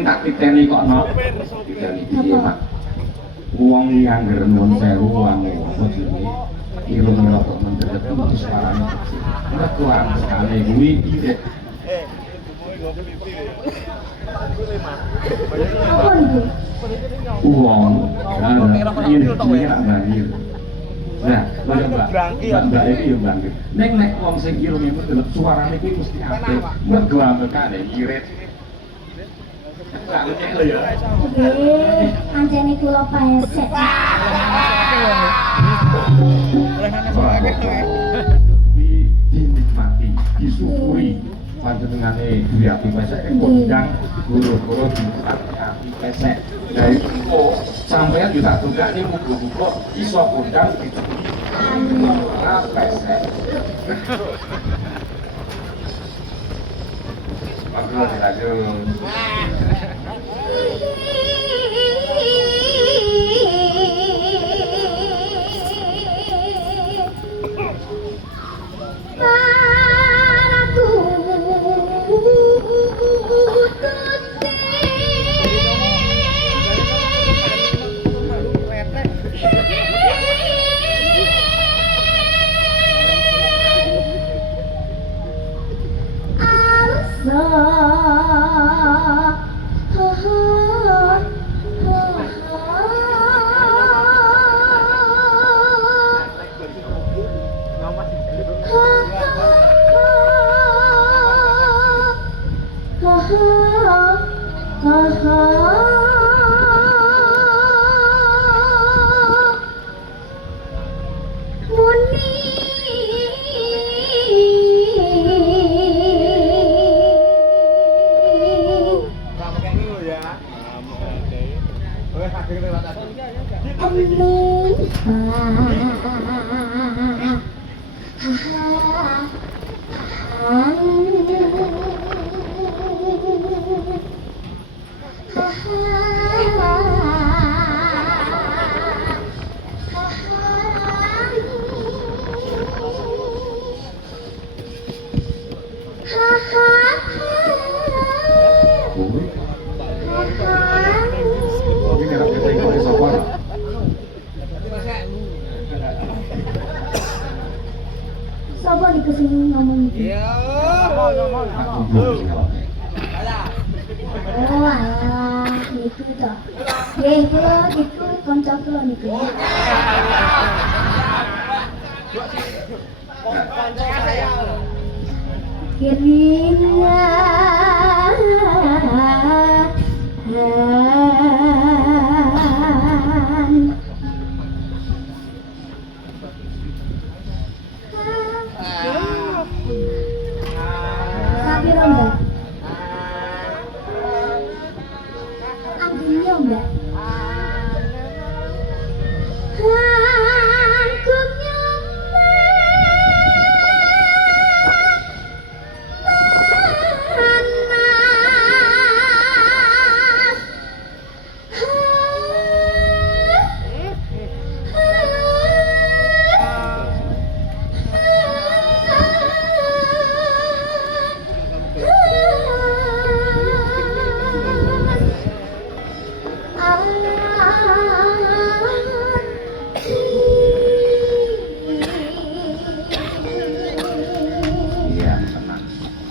sing tak titeni kok no. Titeni piye, Mak? Wong yang nuwun sewu wangi apa jenenge? Irung rada mendelet suarane kecil. Mergo angkane kuwi irit. Apa itu? Wong ini tak banjir. Nah, kaya mbak iki yo banjir. Nek wong sing irung iku delep suarane kuwi mesti apik. Mergo angkane irit. Nggih, pancene kula pesek. Dinikmati, disyukuri panjenengane duwe ati pesek kondang guru-guru dinikmati pesek. Lah iku sampeyan yo tak dongakne muga-muga iso kondang dicukupi pesek. Makro dilanjut. Sapa niku sing ngomong iki? Oh alah, niku to. Nggih, kula niku kanca kula niku. Kiringan Sapiro Mbak? Anggilnya Mbak?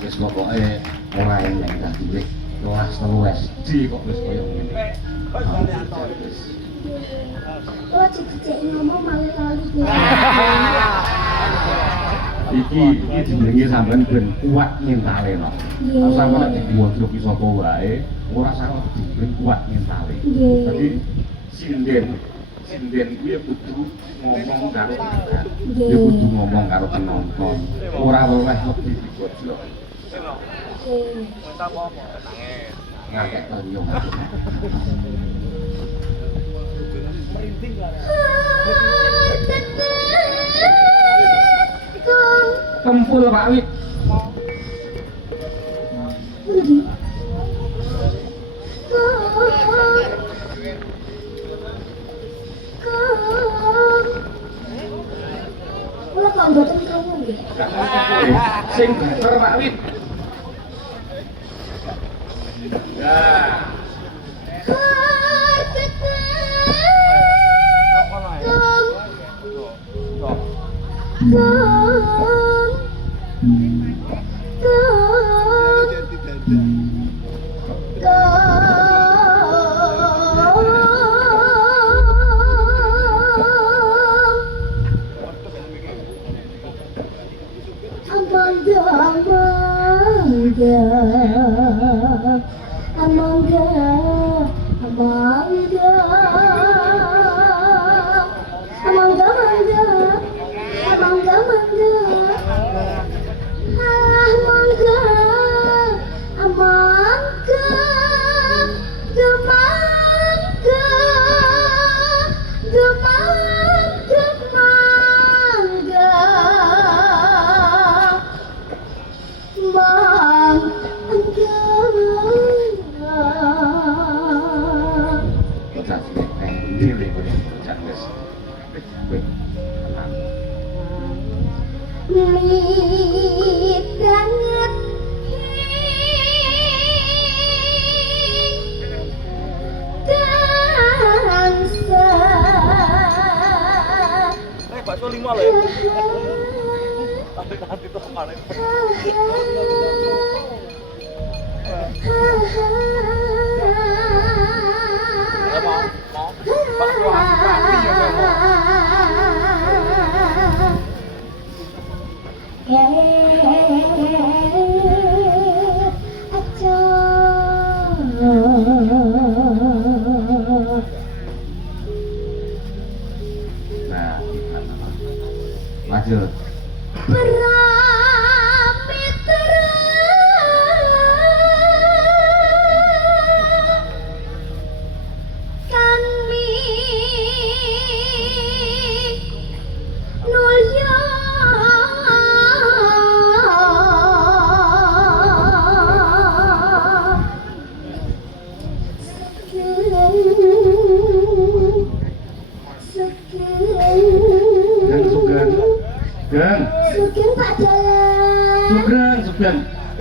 Aku pokoke ora eneng dadi wis kelas 3 SD kok wis koyo ngene. Oh, cicik ngomong malah lalu. Iki jenenge sampean ben kuat mentale no. Kalau sampean nek diwujud sapa wae ora salah ben kuat mentale. Dadi sinden kuwi kudu ngomong karo penonton. Ya kudu ngomong karo penonton. Ora oleh lebih digojlok. Ngakek tanyo. Kempul Pak Wit. Kula kok mboten krungu nggih. Sing bener Pak Wit. Ya. Nah, lanjut. Sugeng Pak Dalan.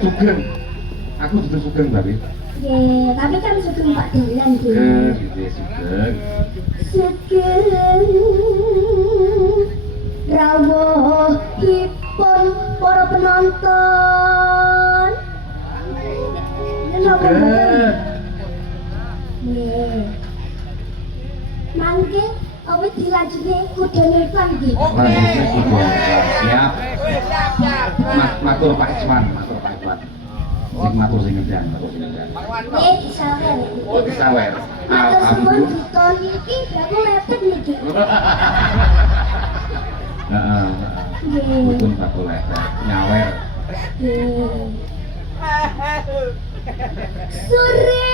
Sugeng. Aku juga sugeng tapi. Nggih, tapi kan Sugeng Pak Dalan nggih. Gitu ya, sugeng. Sugeng rawuhipun para penonton. Sugeng. Nggih. Mangke awit dilanjutke kudune iklan nggih. Siap. Matur Pak Iswan. Sing matur sing ngedan. Nggih, disawer. Oh, disawer. Matur suwun diton iki aku lepet niki. Heeh. Nggih. Betul Pak Oleh. Nyawer. Nggih. Sore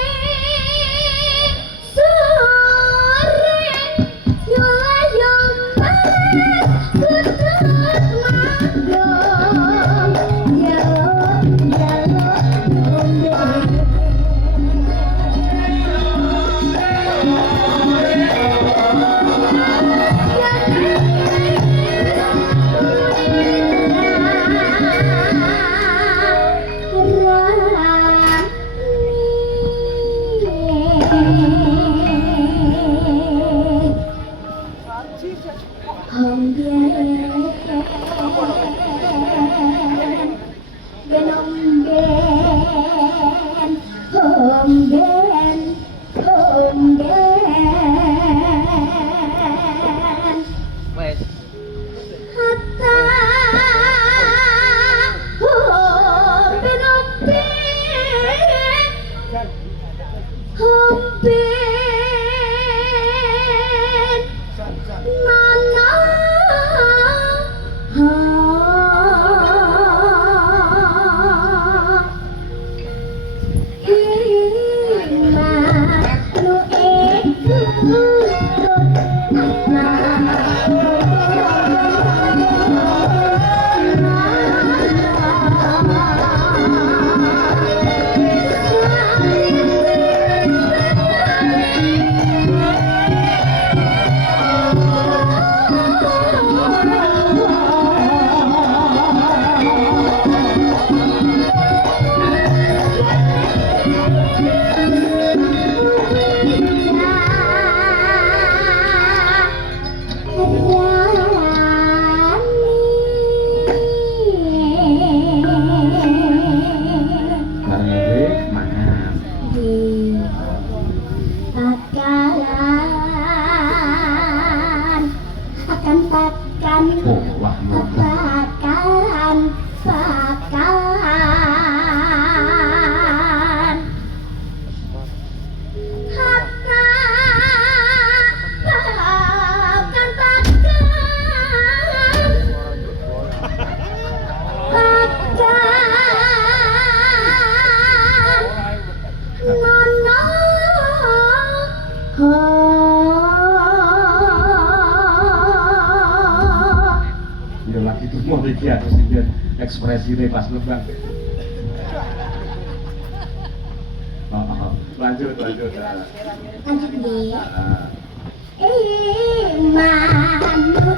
iki aku sing ekspresine pas lembang. Lanjut. Lanjut nggih. Manu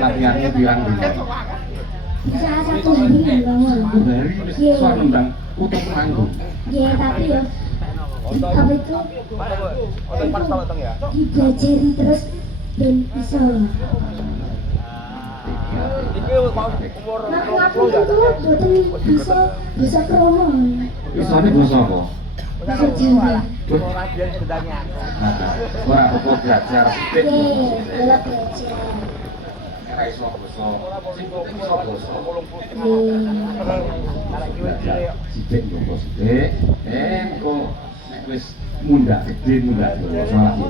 latihannya bilang dulu. Bisa satu hari bangun. Dari soal nendang untuk manggung. Iya, tapi ya apa itu dibelajari terus dan bisa. Ngaku itu buatan bisa kromo. Bisanya bisa apa? Bisa Jawa. Ora apa belajar sithik. Iya, belajar. Ora iso basa. Sing penting iso basa. Belajar sithik yo sithik. Engko nek wis Mundak gede, mundak dewasa lagi.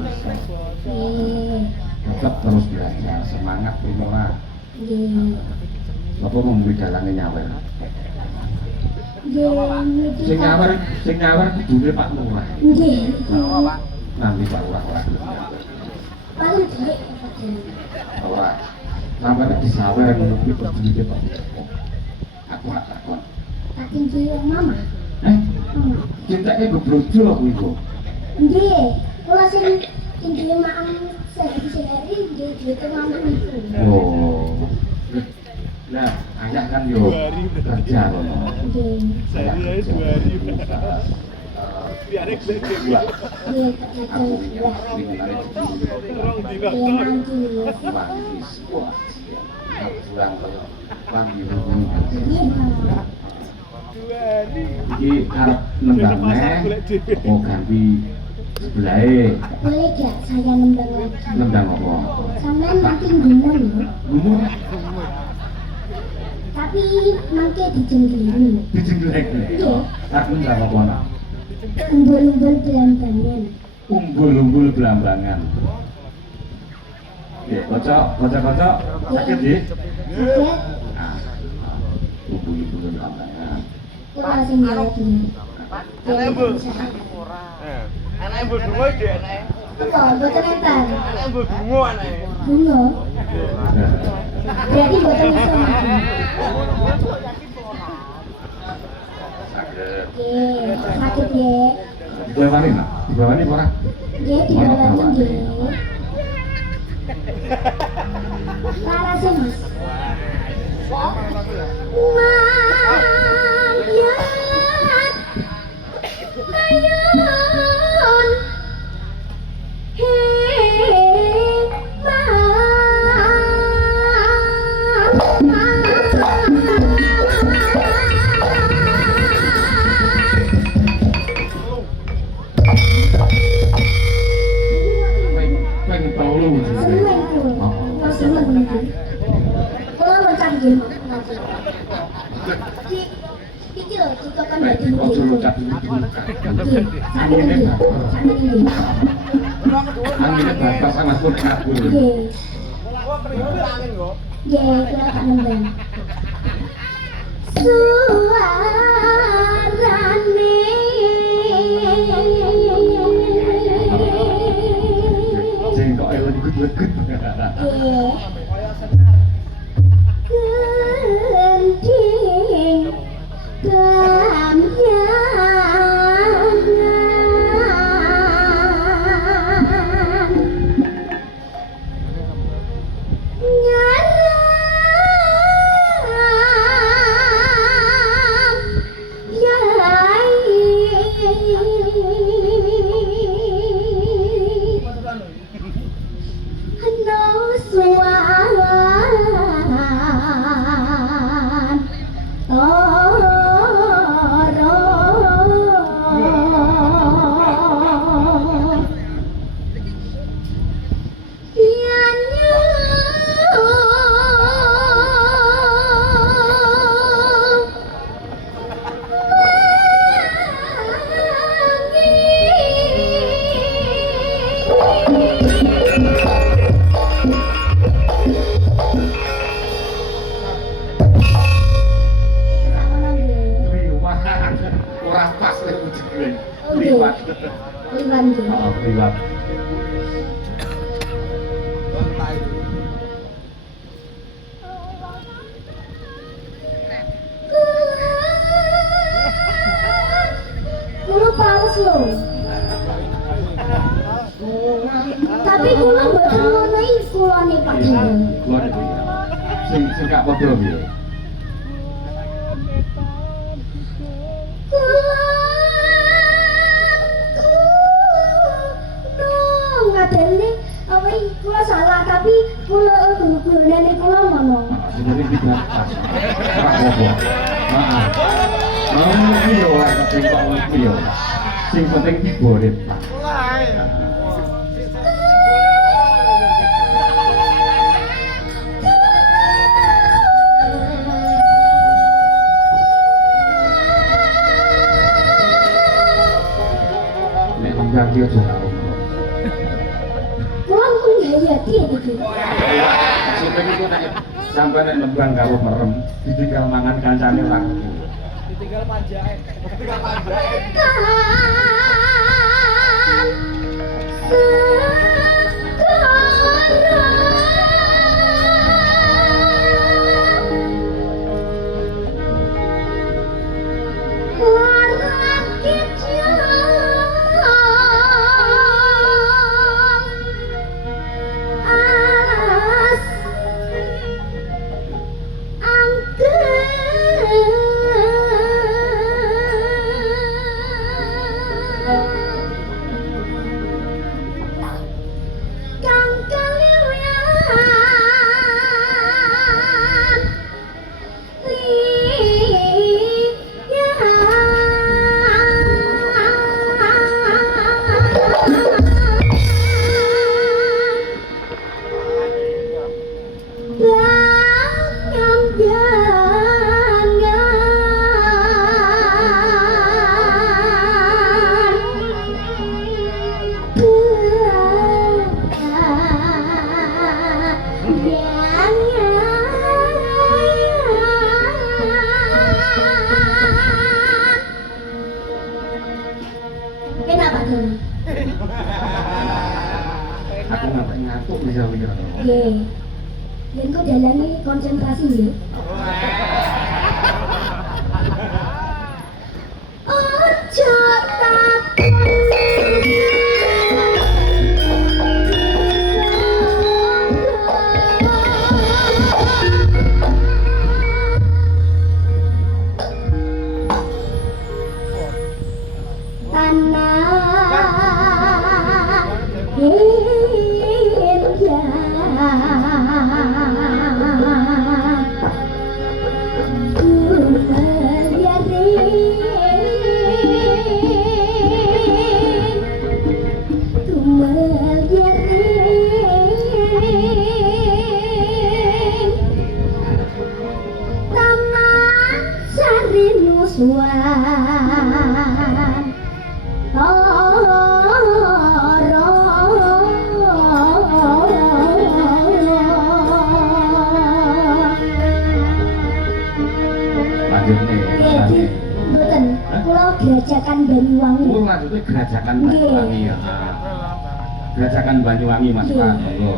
Nggih. Tetap terus belajar, semangat Primora. Nggih. Apa mau dalane nyawer? Nggih. Sing nyawer kudune Pak Lurah. Nggih. Nanti Pak Lurah ora. Paling baik Ora. Sampai nek disawer ngono kuwi kudune Pak. Aku ora takon. tak tinggi mama. Cintake bebrojo kuwi kok. Nggih. Kula sing tinggi maam sehari nggih duwe mama niku. Oh. Nah, ayah kan yo kerja kono. Nggih. Saya kerja. Biare gede. Nggih, Aku tak ingin Rong dina. Nggih, nanti. Wangis, wah, pulang ke wangi Nggih, Mama. iki arep nembang neh mau ganti sebelahe Boleh gak saya nembang lagi? nembang apa? Sampean nanti gumun ya. Gumun Tapi mangke dijenggeli. dijenglek. Nggih. Aku nembang apa nak? Umbul-umbul belambangan. Umbul-umbul belambangan. Oke, kocok. Sakit ya? Sakit. Nah, umbul-umbul belambangan. Kula sing lagi. Anake mbok. Anake mbok dungo iki anake. Apa boten enten? Anake mbok dungo anake. Bunga. Nah, Berarti boten iso mati. sakit. Nggih, sakit ya. Dibawani nak? Dibawani apa ora? Nggih, dibawani nggih. Parase Mas. Pengen tahu lu. Iki lho, dikokan dadi Ojo loncat dulu. Anginnya batas sama pun kabur. Nggih. Wah, keringet angin kok. Nggih, kula tak nembang. Suarane. Sing kok legut-legut. Nggih. Kaya senar. Genting kamyangan nyaram yai Hano suan toro pianyo Liwat. Ora pas lek ujung. Liwat. Liwan nggih. Oh, liwat. Kulo pales lho. Tapi kulo mboten ngono iki kulone Pak Gendong. Keluar itu ya. Sing gak padha piye? Ngadene apa iki kulo salah tapi kulo guru-gurune kulo ngono. Sebenarnya tidak pas. Ora apa-apa. Maaf. Mau yo ora penting kok ngono yo. Sing penting dibore Pak. Nek piye iki? Supaya iku nek sampeyan nek nembang karo merem, ditinggal mangan kancane ora. Ditinggal panjake. Ditinggal panjake. Kenapa tuh? Aku ngantuk bisa mikir. Nggih. Yen kok dalane konsentrasi ya. Ojo Gerajakan Banyuwangi. Oh, maksudnya Gerajakan Banyuwangi ya. Gerajakan Banyuwangi Mas Pak. Monggo.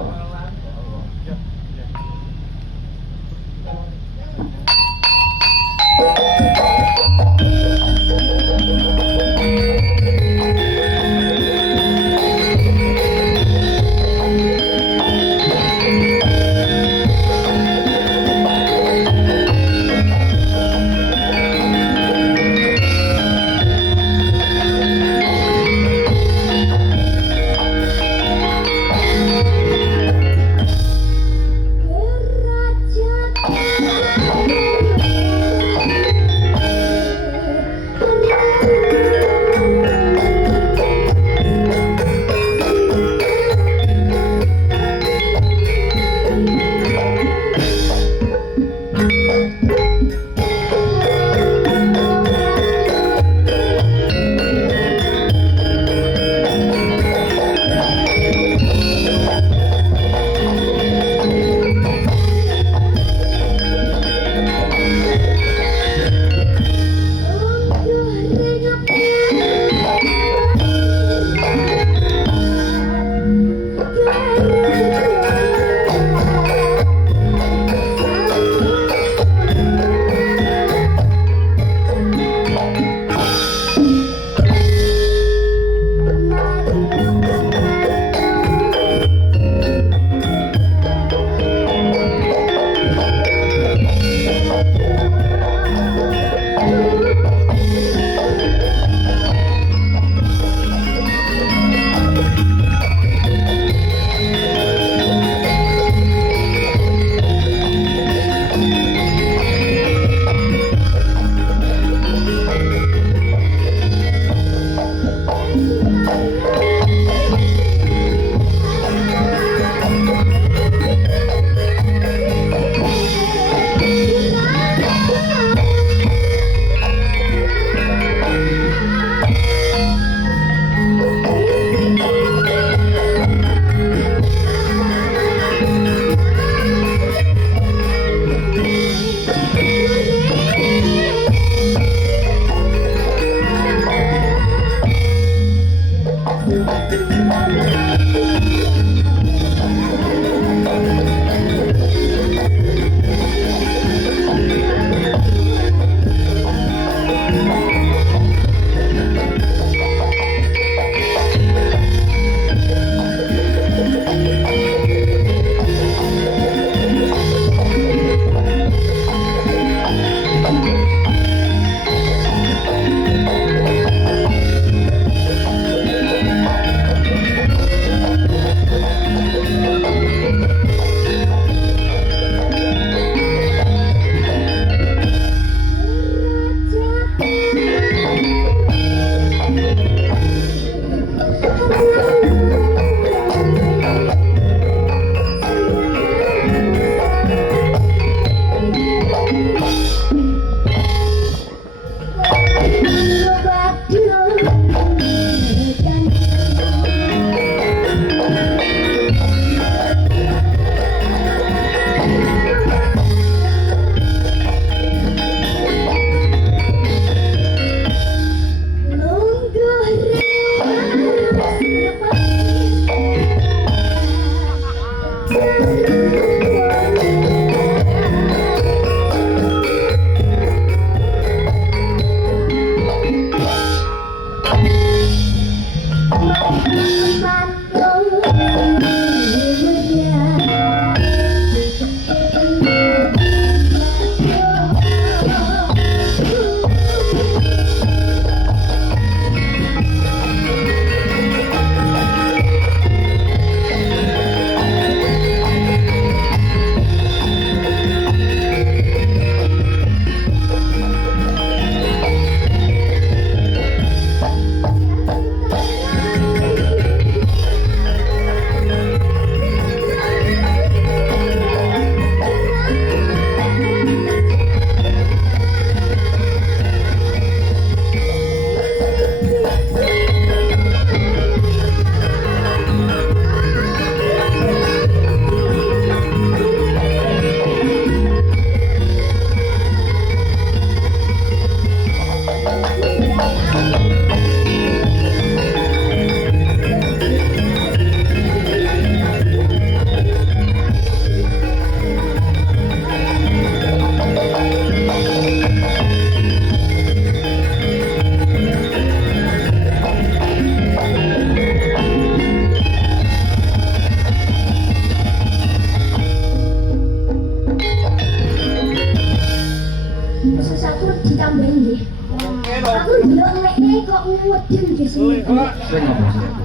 Wedin di sini.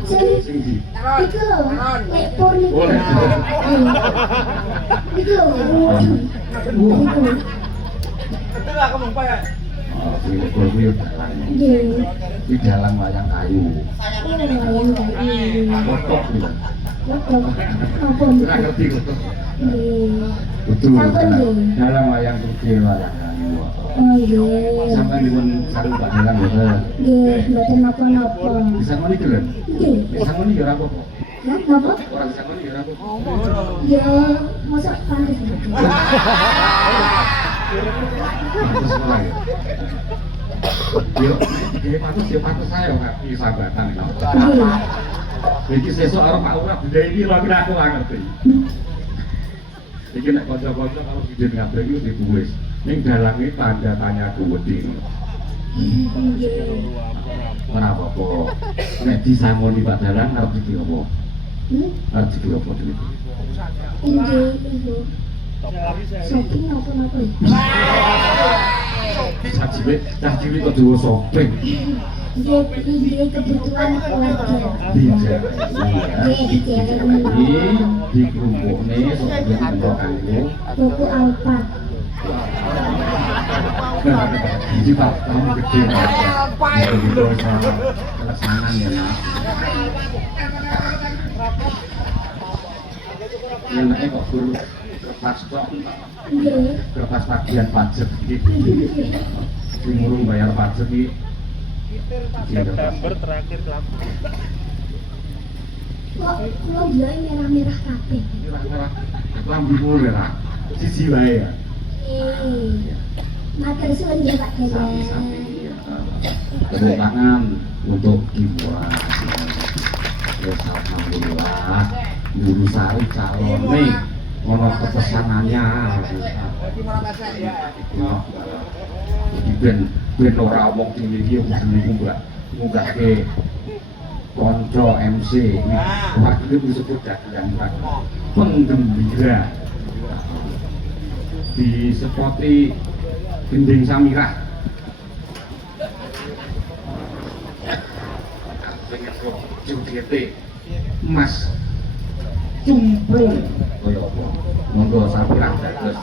Sing iku lho, lek pur niku. Iku lho. Iku. Enggak kamu apa ya? Di dalam wayang kayu. Wayang kayu. Kotok gitu. Kotok. Ampun. Ora ngerti kotok. Betul. Dalam wayang kecil wayang kayu. Oh iya. Sampai dipun sarung Pak Dalang mboten. Nggih, mboten napa-napa. Bisa ngono iki lho. Nggih. Bisa ngono ya ora apa-apa. Ya, napa? Ora bisa ngono ya ora apa-apa. Ya, mosok pantes. Pantes ora ya. Yo, iki pantes saya Pak iki sabatan. Iki sesuk arep Pak Ura budaya iki lho aku ngerti. Iki nek kanca-kanca kalau sidin ngabeh iki dibuwis. Ning dalange tanda tanya kuwedhi. Ora apa-apa. Nek disangoni Pak Dalang arep iki apa? Arep iki apa dhewe? Inggih, ibu. Shopping apa-apa ya? Cah cilik kok duwe shopping. Nggih, kebutuhan keluarga. Iya. Nggih, dijelek. Iki dikerumpukne shopping kanggo Buku Alphard. Jadi Pak, kamu gede gitu pelaksanaan ya Mas. Enaknya kok guru kertas kok kertas tagihan pajak gitu. Ngurung bayar pajak iki. September terakhir lampu. Kok kula ndelok merah-merah kabeh. Merah-merah lampu merah. Siji wae ya. Matur suwun nggih Pak Dalang. Tepuk tangan untuk Kimura. Ya alhamdulillah. Guru Sari calon nih. Ono kepesanannya. Jadi ben ora omong dhewe iki munggahke konco MC waktu disebut dagelan penggembira di sepoti gending samirah Mas cumplung kaya apa monggo samirah dados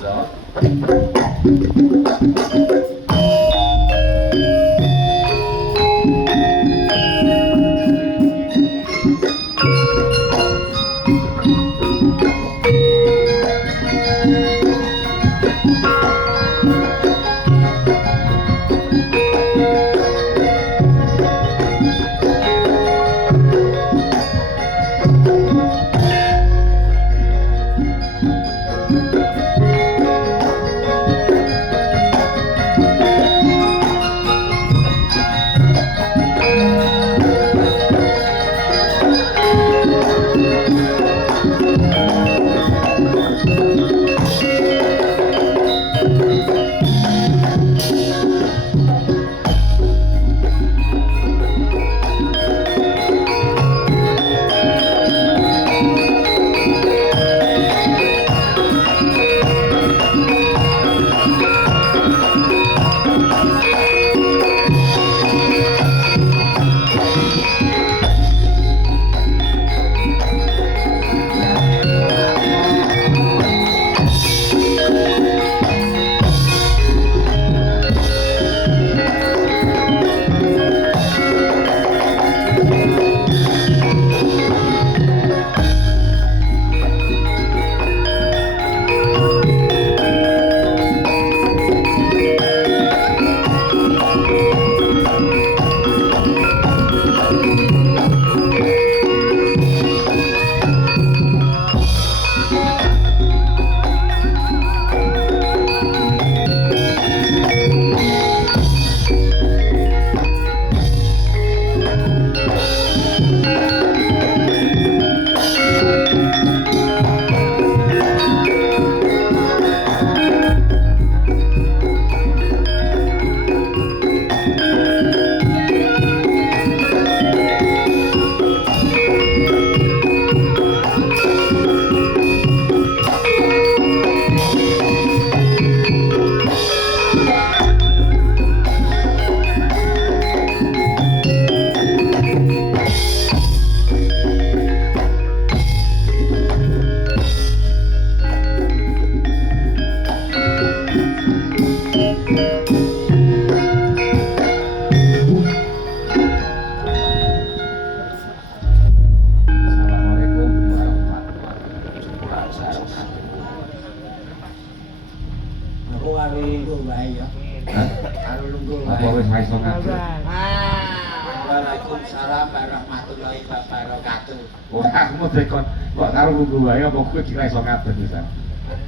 Waalaikumsalam warahmatullahi wabarakatuh. Wah, aku mau dekon kok karo nunggu wae apa kowe iki iso ngadeg pisan.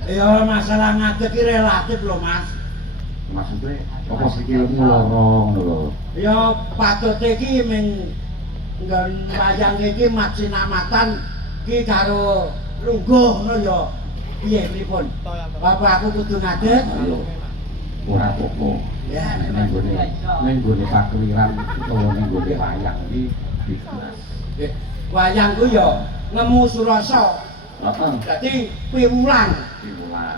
Ya masalah ngadeg iki relatif lho, Mas. Maksudnya apa sikilmu lorong lho. Ya patute iki ming nggon wayang iki mat sinamatan ki karo lungguh ngono ya. Piye pripun? Bapak aku kudu ngadeg. Ora apa-apa. Ya, ning gone pakliran utawa ning gone wayang iki bisnis. Wayang ku ya ngemu surasa. Heeh. Dadi piwulan.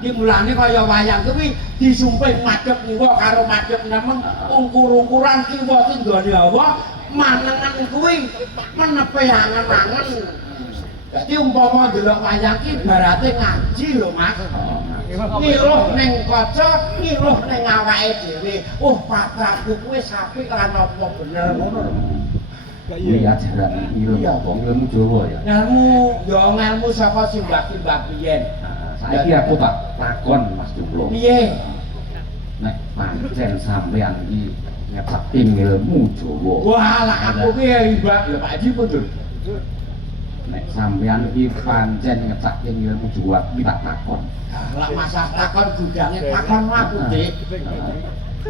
Iki mulane kaya wayang kuwi disumping madhep niwa karo madhep nemen ungkur-ungkuran kiwa ki nggone Allah manengen kuwi menepe angen-angen. Dadi umpama ndelok wayang ki ibarate ngaji lho Mas. Ngiruh ning kaca, ngiruh ning awake dhewe. Oh, patraku kuwi apik lan apa bener ngono lho. Kuwi ajaran ilmu apa? Ilmu Jawa ya. Ngelmu saka simbah-simbah biyen. Saiki aku tak takon Mas Jumlo. Piye? Nek pancen sampean iki ngecek ilmu Jawa. Wah, lah aku ki imbak ya Pak Haji pun. Nek sampean iki pancen ngecek ilmu Jawa, iki tak takon. Lah masak takon gudange takon aku, Dik.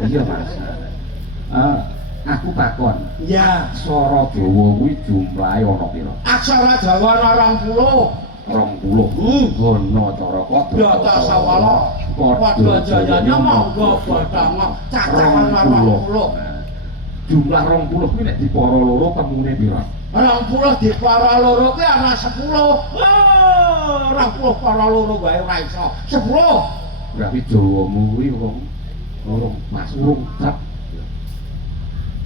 Iya Mas. Aku takon. Iya. Aksara Jawa kuwi jumlahe ana pira? Aksara Jawa ana 20. 20. Ana Caraka Drata Sawala. Padha jayane monggo badhanga cacah ana 20. Jumlah 20 kuwi nek dipara loro temune pira? 20 dipara loro kuwi ana 10. Oh, 20 para loro wae ora iso. 10. Berarti Jawamu kuwi wong urung Mas urung trep.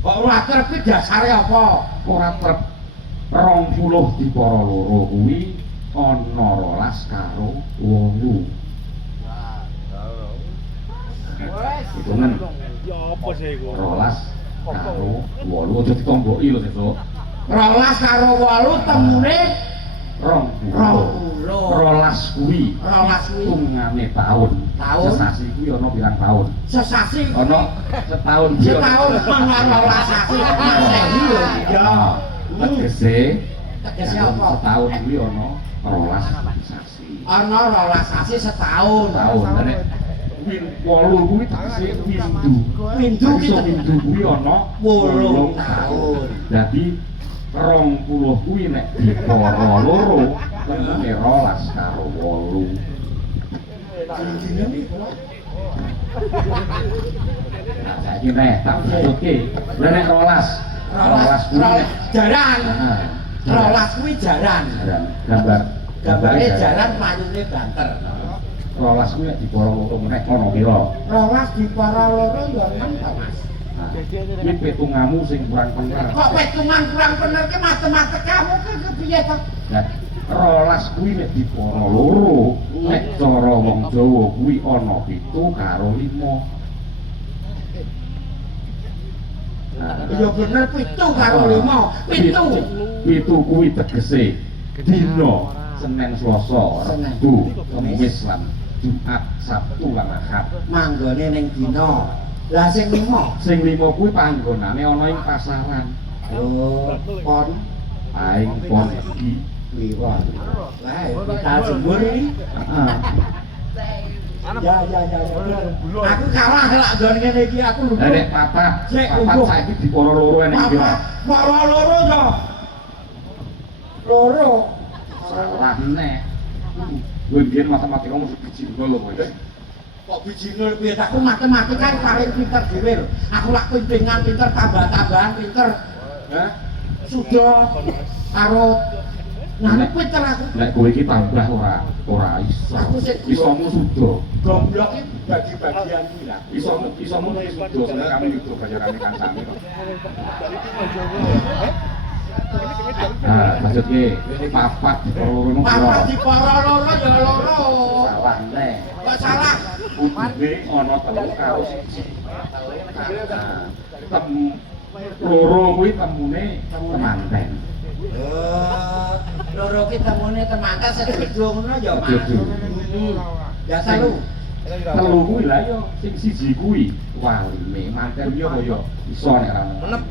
Kok ora trep iki dasare apa? Ora trep. 20 dipara loro kuwi ana 12 karo 8. Hitungan Ya apa sih iku? 12 karo 8 aja ditomboki lho sesuk. 12 karo 8 temune 20. 12 kuwi 12 kuwi hitungane taun. Taun. Sesasi kuwi ana pirang taun? sesasi Ana setahun kuwi ana- setahun ana 12 sasi Masehi lho. Ya. Tegese apa? Setahun kuwi ana 12 sasi. Ana 12 sasi setahun. Tahun nek win 8 kuwi tegese windu. Windu ki Windu kuwi ana 8 tahun. Dadi 20 kuwi nek dipara loro temune 12 karo 8. Nah, saiki nek tak oke. Lah nek 12 kuwi nek jaran. Nah, 12 kuwi jaran. gambar Gambare jaran payune banter. 12 kuwi nek dipara loro nek ana pira? 12 dipara loro ya 6 ta, Mas. Kuwi petungamu sing kurang bener. Kok petungan kurang bener ki matematikamu ki kepiye to? Nah, 12 kuwi nek dipara loro, nek cara wong Jawa kuwi ana 7 karo 5. Nah, Ya bener 7 karo 5. 7. 7 kuwi tegese dina Senin, Selasa, Rabu, Kamis lan Jumat, Sabtu lan Ahad. Manggone ning dina. Lah sing 5. Sing 5 kuwi panggonane ana ing pasaran. Oh, pon Aing pon iki. kliwon. Lah, kita jemur iki. Heeh. Ya. Aku kalah lak nggon ngene iki aku lho. Lah nek papat Sik, saiki dipara loro enek pira? Para loro to. Loro. Salah nek. Gue biyen matematika mesti biji lho kowe. Kok biji nol piye tak aku matematika paling pinter dhewe lho. Aku lak pintingan pinter tambah-tambahan pinter. Hah? Sudah karo nang pinter aku. Nek kowe iki tambah ora iso. Aku sik Isomu sudo. goblok iki bagi-bagian kuwi lah. Isomu nek sudo nek kamu itu bajarane kancane. Nah, maksudnya papat loro nang Papat di para loro ya loro. salah nek. Kok salah? Udine ana 3 karo 1. Nah, loro kuwi temune temanten. Loro ki temune temanten sedhedhung ngono ya Mas. Ya telu. Telu kuwi lah ya sing siji kuwi waline manten yo kaya iso nek ra menep.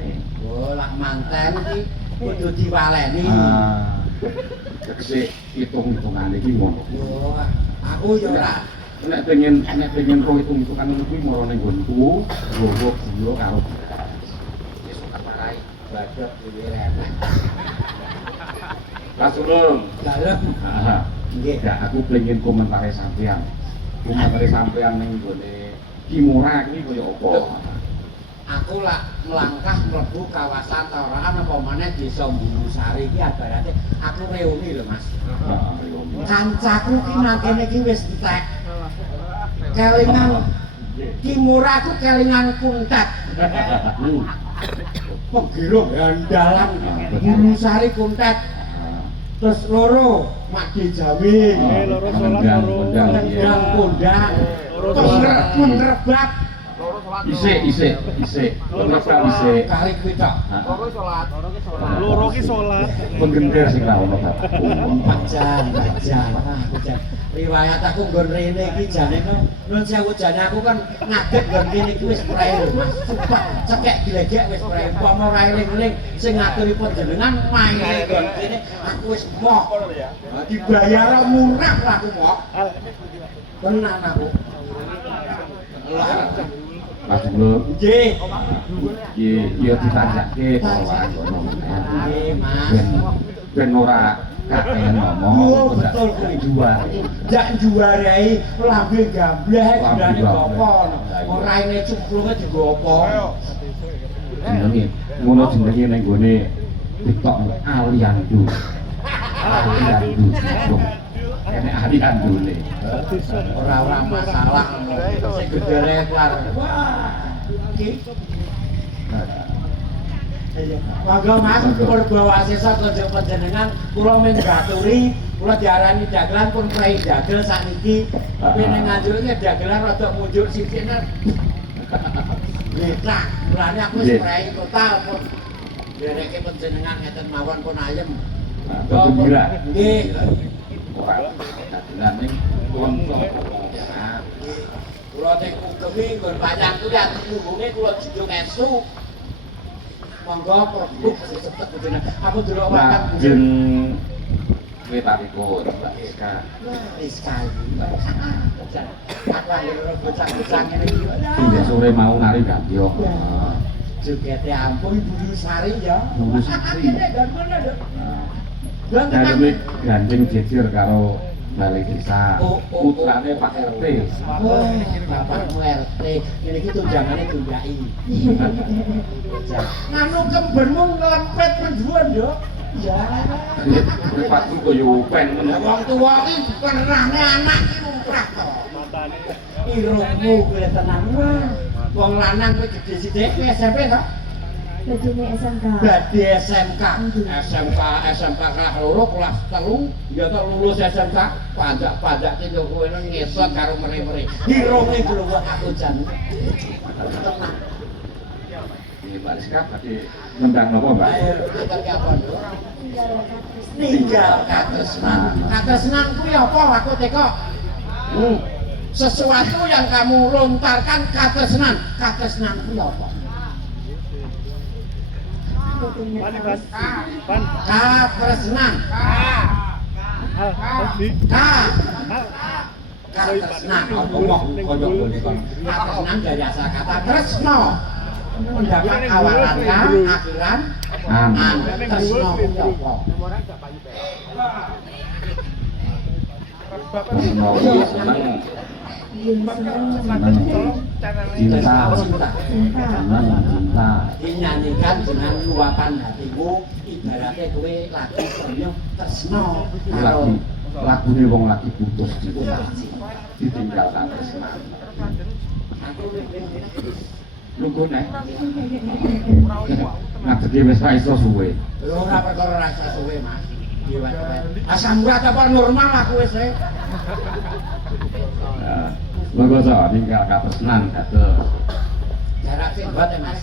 Oh, lak manten iki kudu diwaleni. Tegese hitung-hitungan iki ngono. Yo, aku yo ora Nek pengen ro hitung-hitungan ngono kuwi mara ning nggonku, nggowo gula karo wis ora parai. badhek dhewe renek. Rasulullah. Dalem. Nggih, aku pengen komentare sampean. Komentare sampean ning gone Kimura iki kaya apa? Aku lak melangkah mlebu kawasan Torakan apa maneh Desa Mbulu-Sari iki ibarate aku reuni lho Mas. Kancaku ki nang kene iki wis entek. Kelingan Kimura ku kelingan kuntet. Penggiro handalan Mbulu-Sari kuntet. Terus loro Makde Jawi. Loro salat loro. Kendang kondang. Penrebat. Isik. Penrebat isik. Kali kuwi tok. Loro ki salat. Penggender sing ra ono ta. 4 jam. Riwayat aku nggon rene iki jane nun sewu jane aku kan ngadeg nggon kene iki wis prei lho Mas. Sumpah cekek dilegek wis prei. Umpama ora eling-eling sing ngaturipun jenengan maine nggon kene aku wis moh. Dibayar murah lah aku moh. Tenan aku. Lah Mas Dulur Nggih. ya ditanjake bahwa Nggih, Mas. ben ora kakean ngomong Yo betul kuwi. dua Jak juarai lambe gambleh gandane Lambe apa. gambleh. Ora ini cemplunge digo apa. jenenge ngono jenenge ning gone TikTok Aliandu kene Aliandu ne Ora masalah. Sing gedere kelar. Wah. Iki monggo Mas, Purba Wasesa Kanca panjenengan kula menggaturi, kula diarani dagelan pun prai dagel sakniki. Tapi ning Nganjuk iki dagelan rada munjuk sithik nek. Letak, mulane aku wis prai total pun. Dereke panjenengan ngeten mawon pun ayem. gembira Nggih. ora dagelan ning wong Kula teng ugemi nggon panjang kuwi ati nunggunge kula junjung esu. Monggo produk sesepet panjenengan. Aku delok wakan lajeng kowe tak ikut Mbak Eka Rizka aku anggere bocah-bocah ngene iki. hingga sore mau nari gandyo Jogete ampun Bulu Sari ya. Bulu Sari. Dan mana, Dok? dan ini gandeng jejer karo Balai Desa putrane Pak RT Oh, Bapakmu RT. Ini iki tunjangane tunjaki. Nganu kembenmu ngelempet menjuan, Dok. Ya. Pripatku koyo pen Ya, ngono wong tuwa iki penrane anak iki lumrah to. Irungmu kuwi tenang wae. Wong lanang kuwi gedhe sithik kuwi SMP to? Bedine SMK. Badhe SMK. SMK kelas 2 kelas 3 ya tok lulus SMK pajak-pajak iki kowe ngesot karo mere-mere. Irunge glowak aku jan. Tenang. iki Mbak Rizka badhe nendang napa Mbak Ayo kita ki apa, Dok? Tinggal Ninggal katresnan. Katresnan kuwi apa aku teko? Sesuatu yang kamu lontarkan katresnan. Katresnan kuwi apa? Katresnan. Katresnan. Apa kok koyo ngene kon? Katresnan dari asal kata tresno. Mendapat awalan akhiran tresno kuwi apa? Seneng seneng cinta cinta Dinyanyikan dengan luapan hatimu, ibaratnya kowe lagi penuh tresno karo lagune wong lagi putus ditinggal tak tresnan lungguh nek ngadege wis ra iso suwe ora perkara rasa suwe Mas. Asam urat apa normal aku wis e. monggo so ninggal katresnan kados Jarak sing buat ya Mas.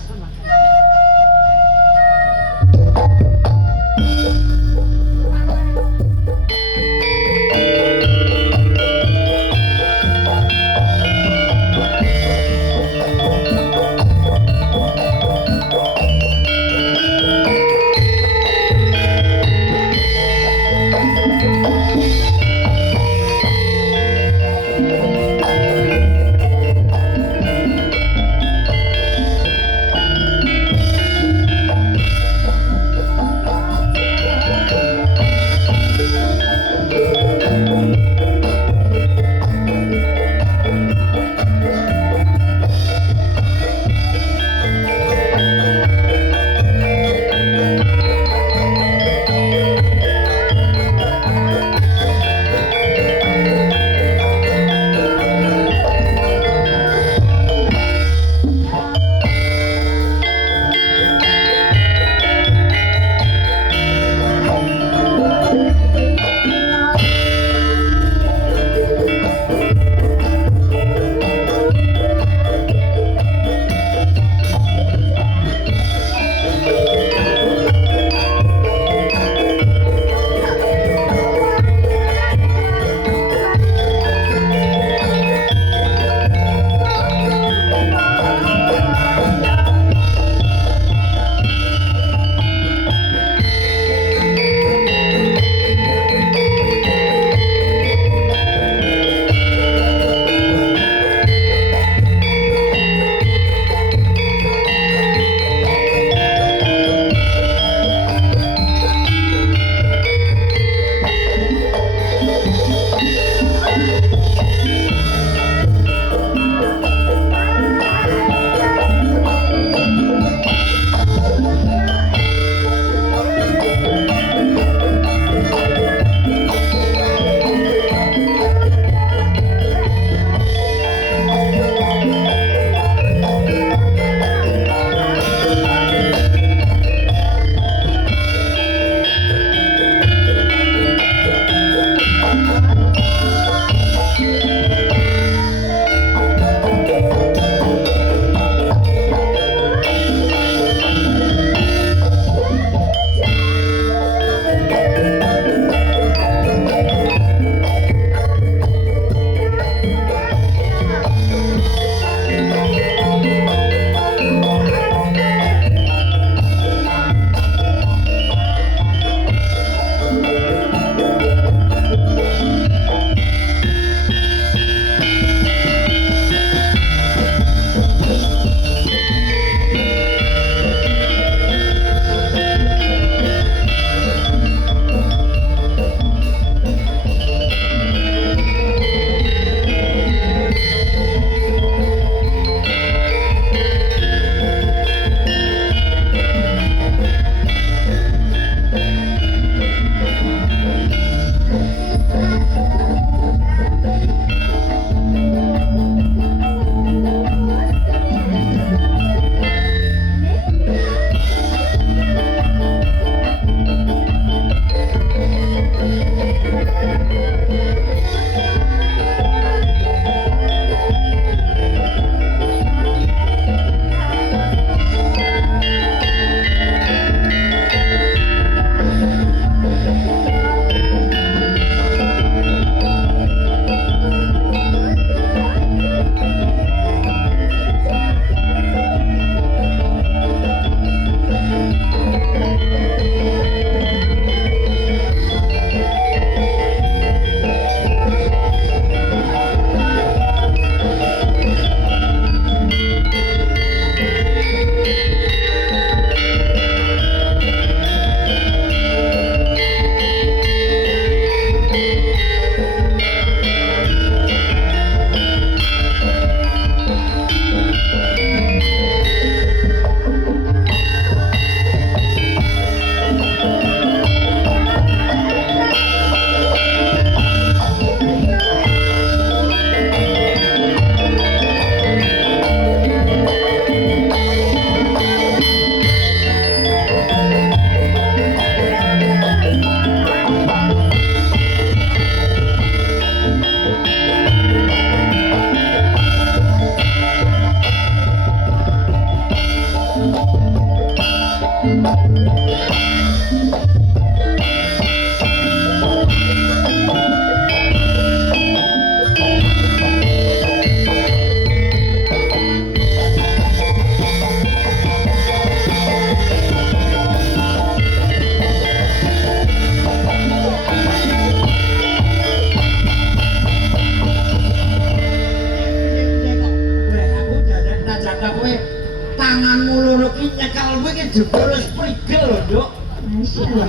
jebol prigel lho, Nduk. Masya Allah.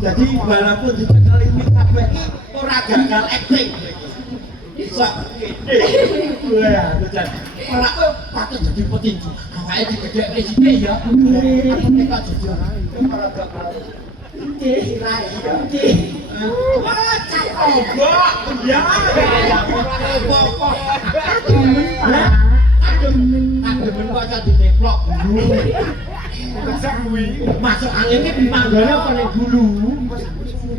Jadi walaupun dicekali ini kabeh iki ora gagal acting. Iso gede. Wah, betul. Ora kok patut jadi petinju. Awake digedhekne sithik ya. Aku tekok jujur. Ora gagal. Wah, cakep. Ya. Ademen kok aja diteplok dulu. Masuk angin ini manggone apa ning gulu?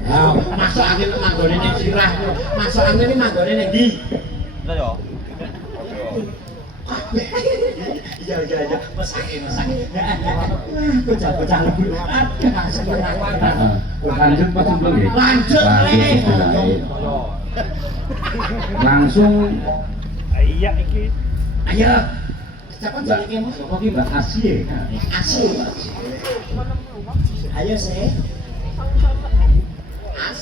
Lah, masuk angin manggone ning sirah. Masuk angin ini manggone ning ndi? Lah yo. Iya. Mesake. Bocah-bocah dulu. Ada seneng aku. Lanjut Pak sebelum ya. Lanjut, Langsung Iya iki. Ayo. Siapa jenenge Mas? kok iki Mbak Asie. Asyik. Ayo sih. As.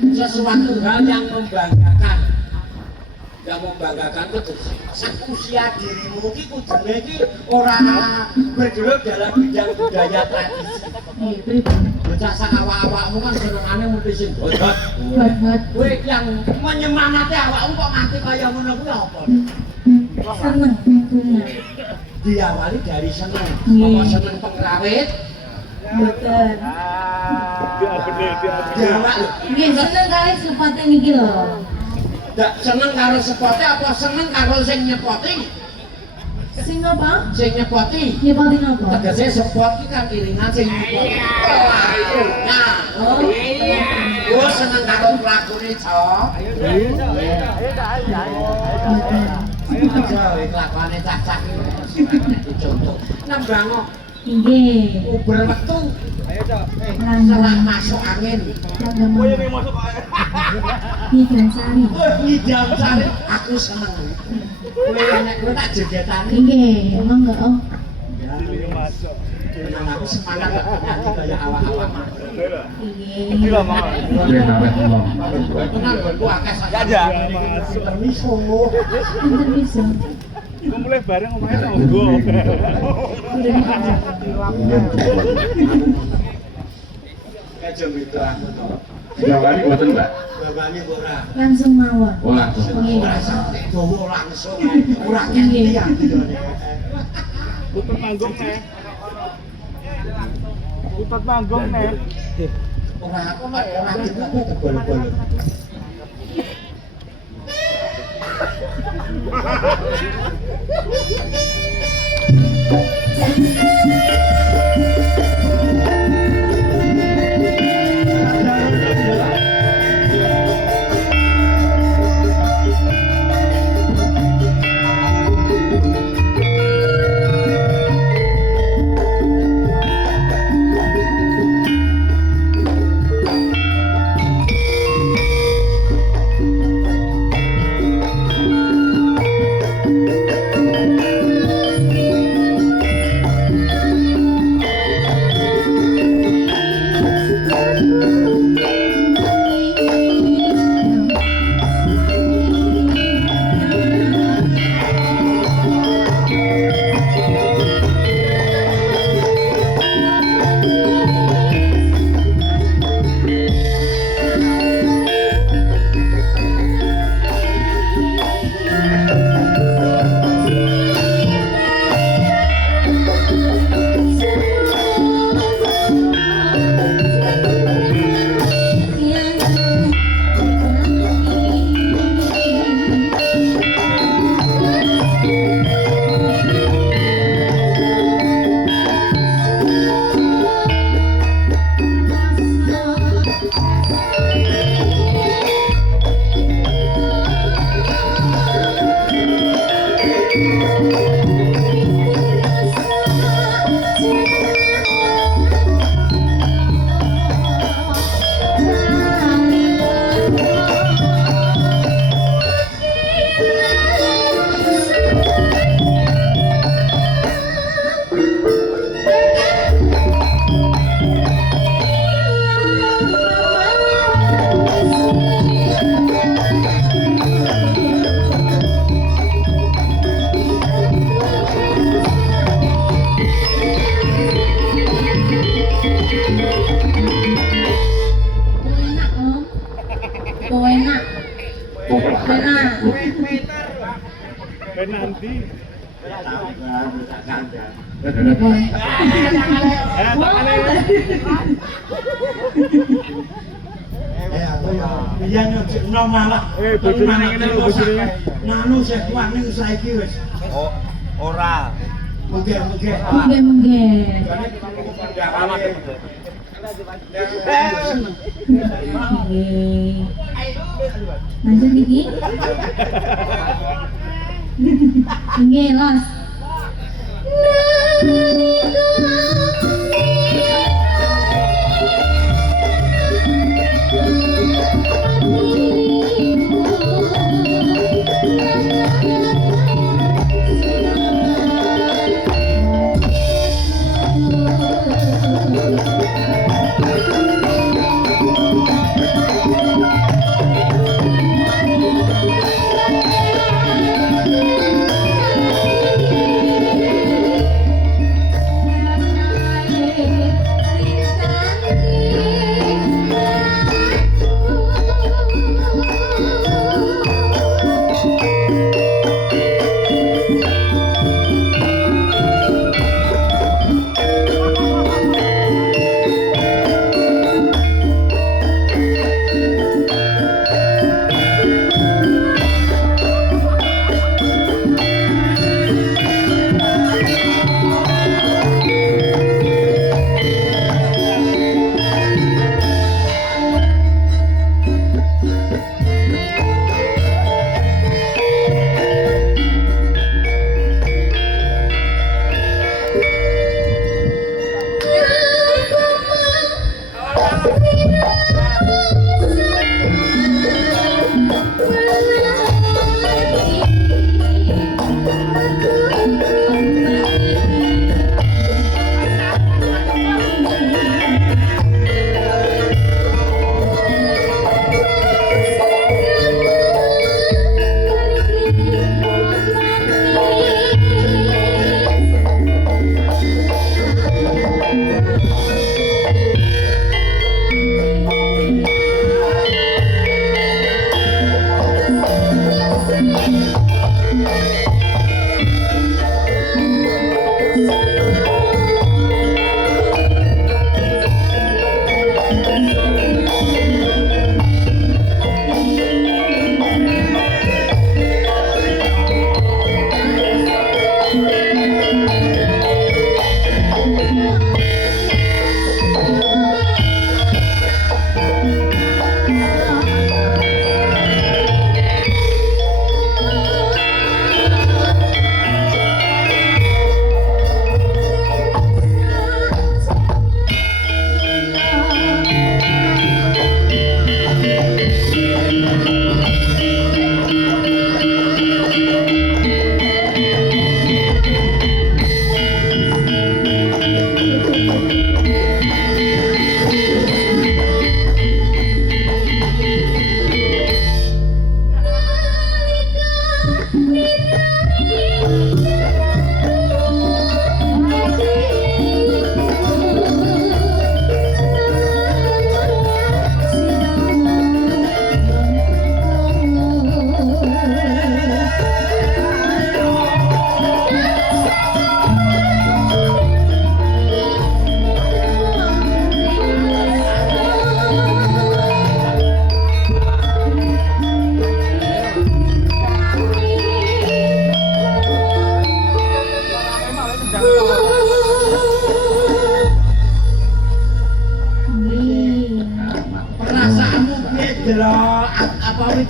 Sesuatu hal yang membanggakan itu usia dirimu ki kudune ki ora bergelut dalam bidang budaya tradisi. Iya, pripun? Bocah sak awak-awakmu kan senengane mesti sing bodot. Buat Kowe yang menyemangati awakmu kok nganti kaya ngono kuwi apa? seneng bunga. Diawali dari seneng. Iya. Apa seneng pengrawit? Betul. Jawab lho. Nggih, seneng kali sepate niki lho. Dak seneng karo sepote apa seneng karo sing nyepoti? Sing apa? Sing nyepoti. Nyepoti napa? Tegese sepot iki kan iringan sing nyepoti. Nah, Oh, gua seneng karo lakune, Cok. betul. Aja lakone cacak iki contoh. Nembang Nggih. uber metu Langgang. selah masuk angin. Langgang. Kowe yang masuk ae. Ngidam sari. Ngidam sari aku seneng. Kowe nek kowe tak jegetani. Nggih, monggo. Oh. Ini masuk. Tenang aku semangat gak nyanyi kaya awak-awak mah. Nggih. Iki lho, Mang. Wis awet ngomong. Tenang gue akeh saja. Ya, Permiso. Pinten bisa? Iku mulai bareng omahe tanggo. Aja gitu aku to. Jawabane mboten, Mbak. Babane ora. Langsung mawon. Oh, langsung. Ora sampe dawa langsung. Ora kenti ya ngene. Putar manggung nih. Putar manggung nih. Ora ora kita tebel-tebel. nanti. Iya nyocek no malah. Bojone ning ngene lho bojone. Nanu sing kuat ning saiki wis. Oh, ora. Mungkin. Mungkin. Lanjut Diki. Oke, los.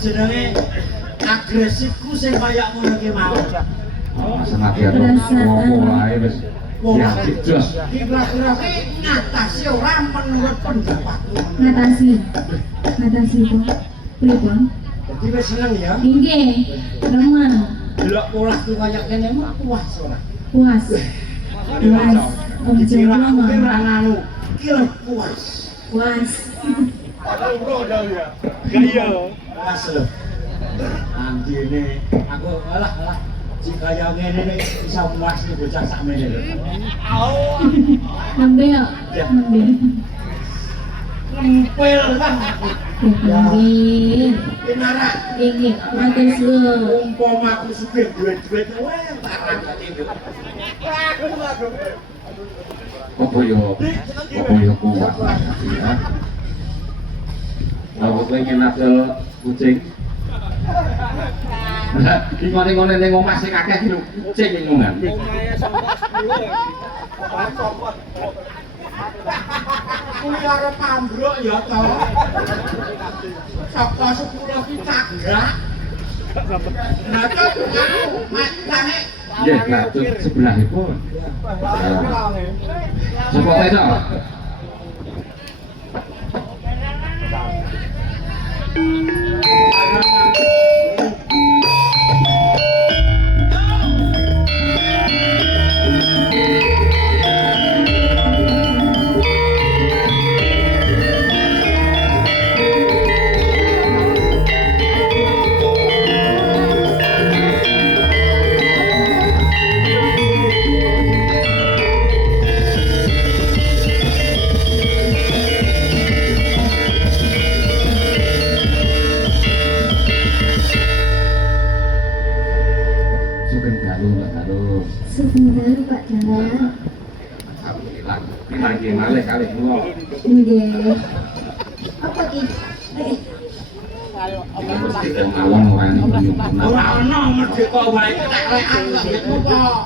jenenge agresifku sing kaya ngono ki mau. Senadyan ngomong wae wis ya jelas. Kira-kira ngatasi ora menurut pendapatku. Ngatasi kok. Pripun? Dadi wis seneng ya. Nggih, remen. Delok polahku kaya kene mah puas ora. Puas. Puas. Om Jomblo Jomblo mah mah. nganu. Kira puas. Puas. Umroh jauh ya. Gaya loh. Puas lho. Anjene aku alah jika yang ngene bisa puas nih bocah sakmene lho. Nembe ya. Nembe. Empil kan. Nggih. Kinara. Nggih, matur suwun. Umpama aku sugih duit-duit wae tarang dadi nduk. Apa yo kuat ya. Aku pengen adol kucing. Iki ngene-ngene ning omah sing akeh iki lho, kucing ning omahan. Kuwi arep ambruk ya to. Saka 10 ki cagak. Nah, kok mek tangi Nggih, Gatut sebelahipun. Sapa itu? Sugeng dalu, Mbak Dalu. Sebentar Pak Jalan. Alhamdulillah. Terima kasih malih kali kula. Nggih. Apa ki? Mesti mawon ora nyuwun. ora ono merdeka wae tak rekan kok gitu kok.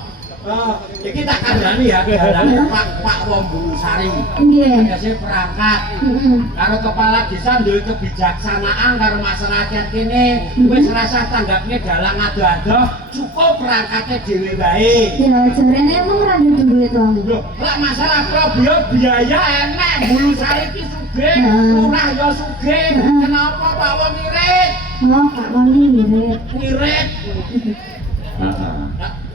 Iki tak kandhani ya dalane Pak Wombulu Sari. Nggih. Biasanya perangkat Heeh. karo kepala desa duwe kebijaksanaan karo masyarakat kene wis rasa tanggapnya dalang ado-ado cukup perangkatnya dhewe wae. Ya jarene emang ora ada duit wong. Loh, lek masalah probio biaya enek Bulu Sari ki sugih, murah ya sugih. Kenapa Pak Wong ngirit? Oh, Pak Wali ngirit. Ngirit. Heeh.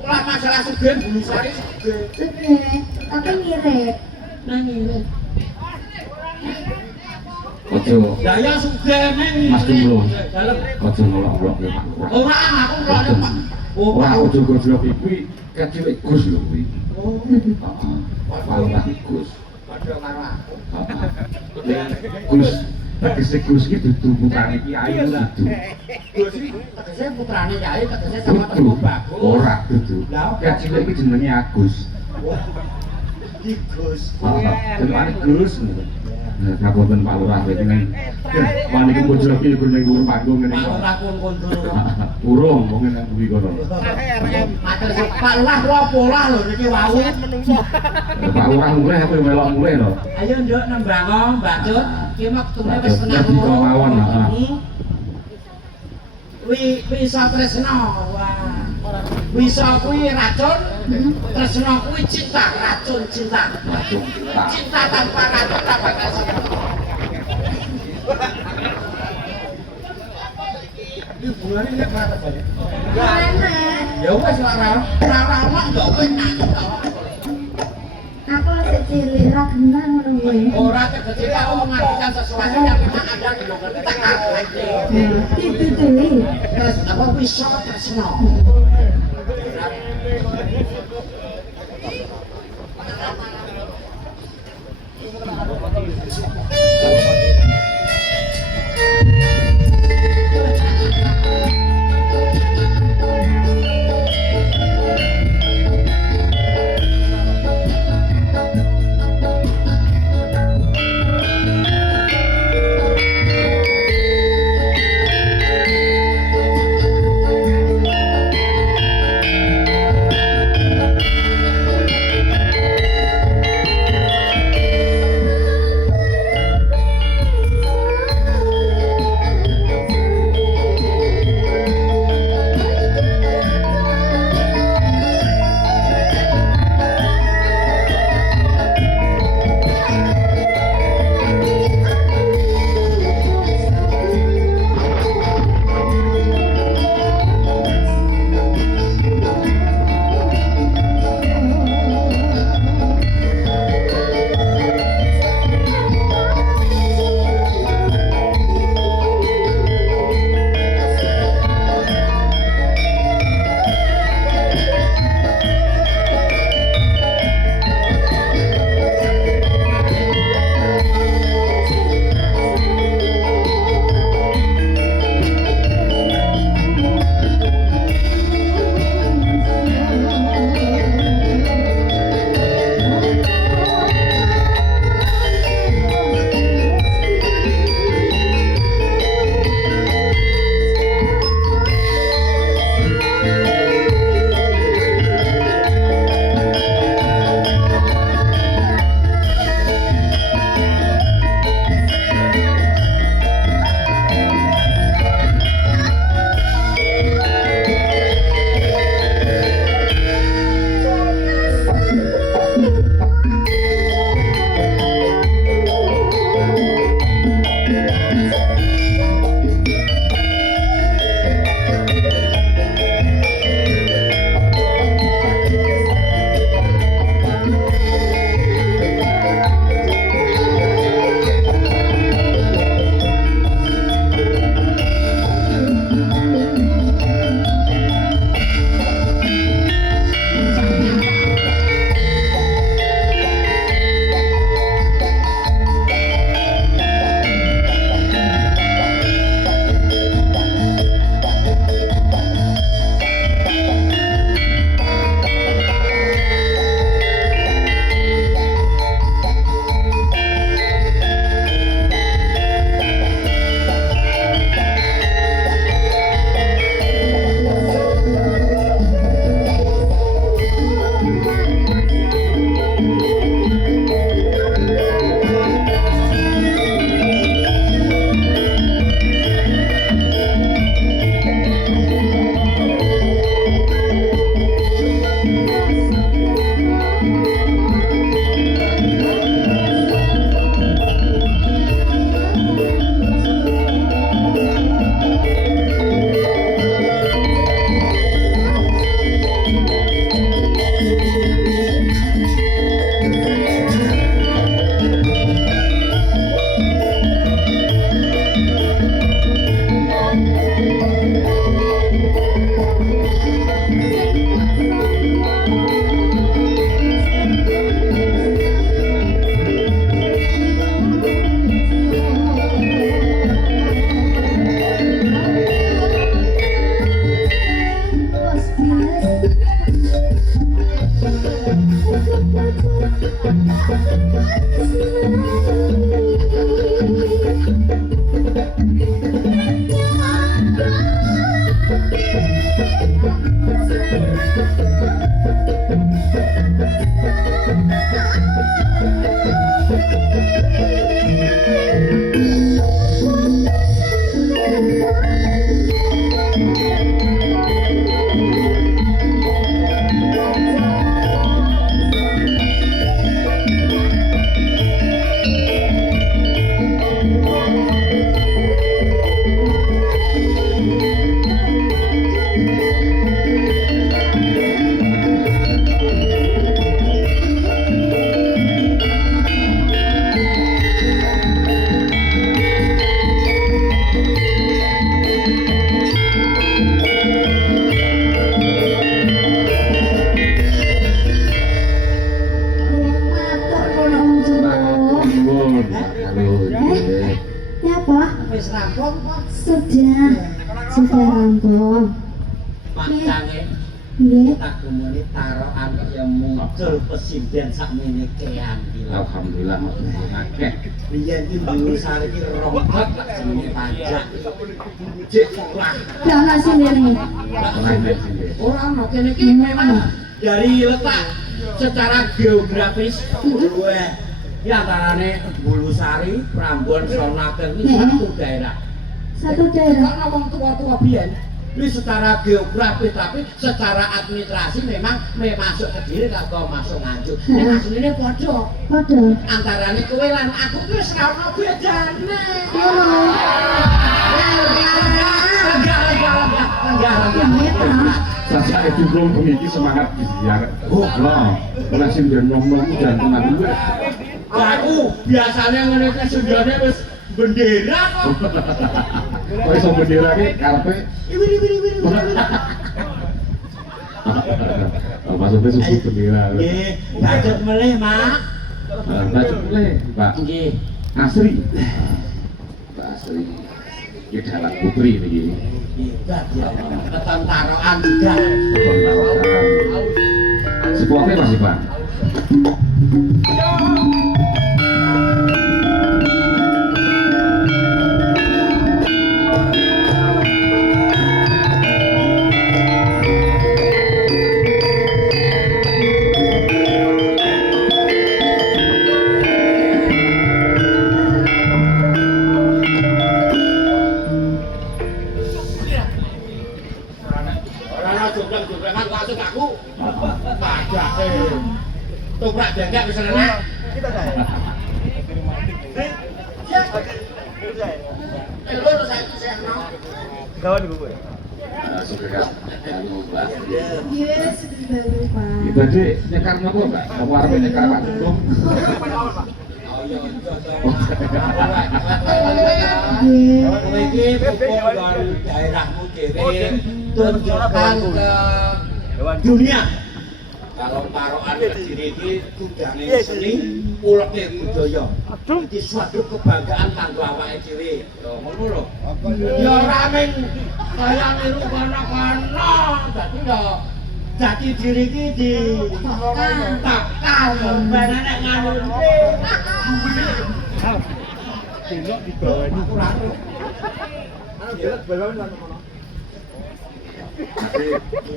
Lah masalah sugih Bulu Sari sugih. Sugih, tapi ngirit. Nah ngirit. Ojo, Lah ya sugih men. Mas Dumlo. Dalem. ojo ngelok-ngelok ya Pak. Ora aku ngelokne Pak. Oh, Ora Pak. ojo gojlok kuwi kecil Gus lho kuwi. Oh, Heeh. Walurah Gus. padha karo aku. Heeh. Gus, tegese Gus iki dudu putrane Kiai lho dudu. Gus iki tegese putrane Kyai tegese sama Dudu. Teguh Bagus. Ora dudu. Lah, apa? Kecil iki jenenge Agus. Wah. Iki Gus. Heeh. Jenenge Gus. Nah, ngapunten Pak Lurah iki nang wani ku gojlok iki ning dhuwur panggung ngene Pak kok. Lurah pun kondo. Urung wong nang kuwi kono. Matur sih Pak Lurah kula pola lho niki wau. Pak Lurah mulai apa melok mulai lho. Ayo nduk nembango Mbak Cut. Ki wektune wis Mbak Cut, setengah jadi kok mawon, heeh. Wisa tresno. Wah. Wisa kuwi racun, tresno kuwi cinta, racun cinta. Langsung kita. Cinta tanpa racun tak bakal sembuh. Ini bulannya nek berapa banyak? Mana? Ya wes lara mak ndok kowe nyanyi to. Aku masih cilik ra genah ngono kuwi. Ora tegese aku mengartikan sesuatu yang memang ada di luar kita kabeh. Ditutui. Terus apa bisa tresno? Matur kono Om Jumbo. Ya apa? Wis rampung kok. Sudah rampung. Pacange Nggih. tak gumuni tarokan kok ya muncul presiden sakmene kean iki. Alhamdulillah akeh. Biyen iki dulu sare iki rombot lak jenenge pajak. Cek ora. Gak ana sendiri. Ora ono kene iki memang dari letak secara geografis wah di antarane Bulusari, Prambon, Sonaken ini satu daerah. Satu daerah. Karena wong tua-tua biyen ini secara geografis tapi secara administrasi memang masuk Kediri atau masuk Nganjuk. Nek asline padha. Padha. Antarane kowe lan aku ki wis ora ono bedane. Saja itu belum memiliki semangat ya. Oh, loh. Masih dia nomor dan teman gue. Aku biasanya ngene iki sendane wis bendera kok. Kok iso bendera ki karepe maksudnya susu bendera. Nggih, ngajet melih, Mak. Mbak Cukle, Mbak Nggih. Asri. Mbak Asri. Ini dalam putri ini. Hebat ya. Ketentaraan juga. Sepuasnya masih Pak. Toprak jaga bisa enak. Kita saya. Lur saya mau. Kawan ibu gue. Yes, baru Pak. Kita deh nyekar nopo Mbak? Nopo arep nyekar Pak Dudung. Nggih. Kowe iki pupuk dari daerahmu dhewe tunjukkan ke dunia. Kalau taruhan Kediri iki tudane seni, uleke budaya. Iki suatu kebanggaan kanggo awake dhewe. Lho ngono lho. Ya ora mung kaya niru kono-kono, dadi ya dadi diri iki di takal ben nek nganune. Delok di bawah ini. Kurang. Delok bawah ini.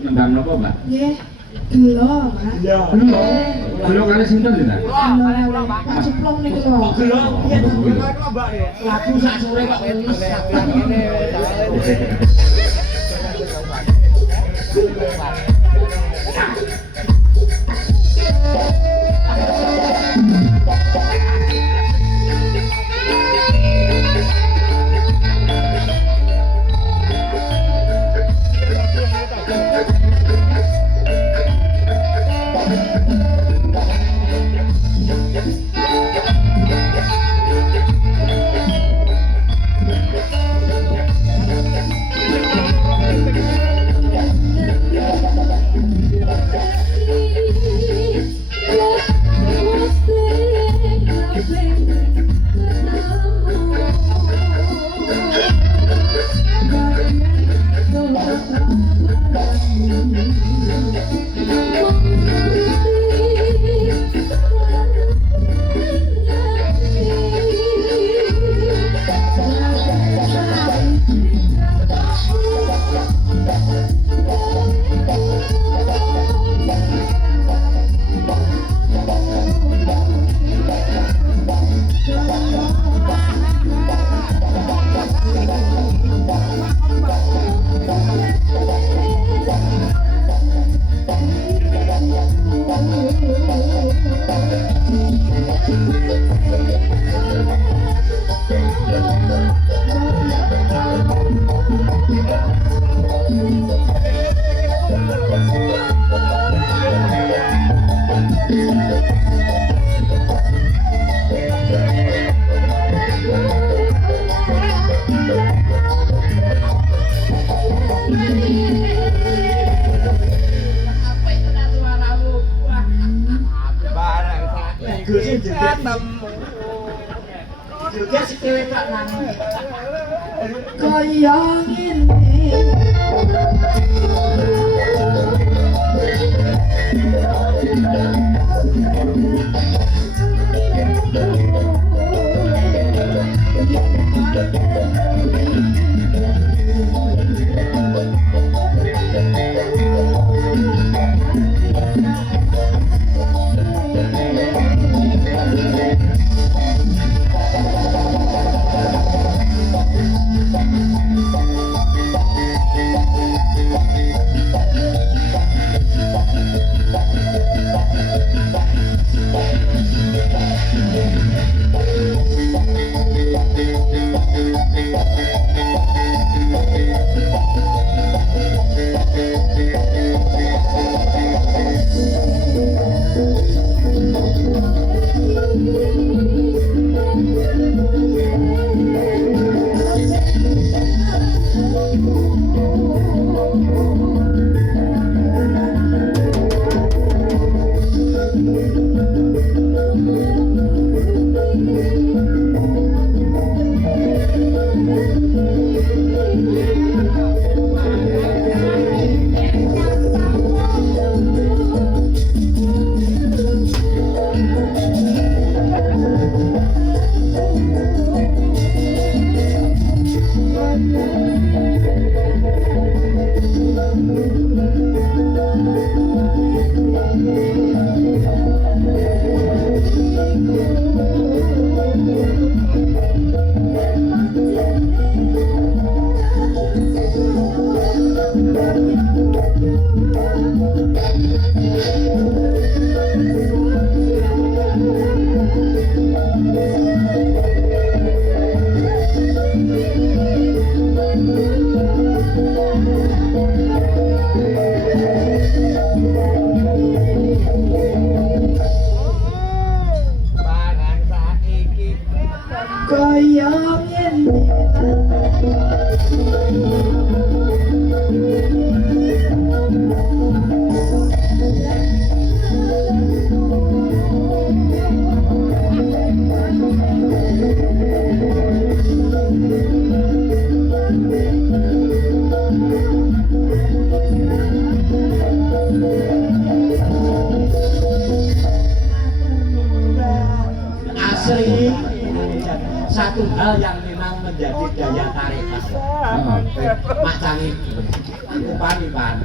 Nendang nopo Mbak? Nggih. Gelo, Pak. Ya. Belum kali sinten ya? Gelo Pak Ceplong niku lho. Kok gelo piye to? Mbak ya. Lagu sak sore kok enes. juga si cewek tak nang kayak ini kayak ini asli satu hal yang memang menjadi daya tarik Mas. Mak Cangi, aku pani pan.